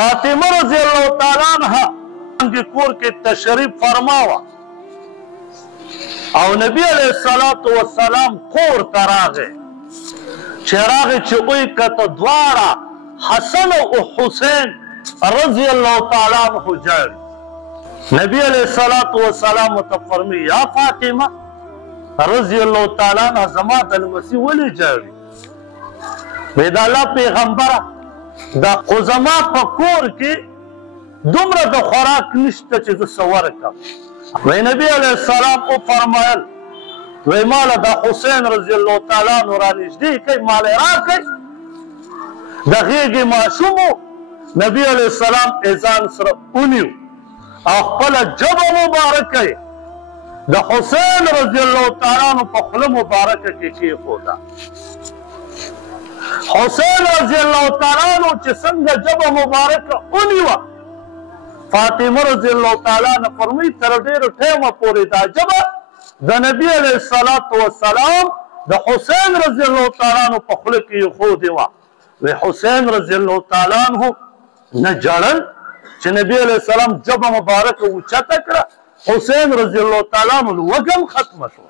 فاطمه رضی اللہ تعالی عنہ کے کور کے تشریف فرماوا او نبی علیہ الصلوۃ والسلام کور تراغه چراغ چوي کته دوارا حسن او حسین رضی اللہ تعالی عنہ جاء نبی علیہ الصلوۃ والسلام ته فرمی یا فاطمه رضی اللہ تعالی عنہ زما د مسیح ولی جاړي وې دا الله پیغمبر دا قزما په کور کې دومره د خوراک نشته چې زه څه ورکړم وې نبی علیہ السلام او فرمایل وې ماله د حسین رضی الله تعالی عنہ را نږدې کوي مال راکړئ د غېږې ماشوم نبی علیہ السلام اذان سره ونیو او خپله ژبه مبارکه د حسین رضی الله تعالی عنہ په خوله مبارکه کې کېښوده حسین رضی اللہ تعالیٰ عنہ چې څنګه ژبه مبارکه ونیوه فاطمه رضی اللہ تعالیٰ عنہ فرمایي تر ډېر ټیمه پورې دا ژبه د نبی علیہ الصلوۃ والسلام د حسین رضی اللہ تعالیٰ عنہ په خوله کې ایښودې وه وی حسین رضی اللہ تعالیٰ عنہ نه ژړل چې نبی علیہ السلام ژبه مبارکه اوچته کړه حسین رضی اللہ تعالیٰ عنہ وږم ختمه شوه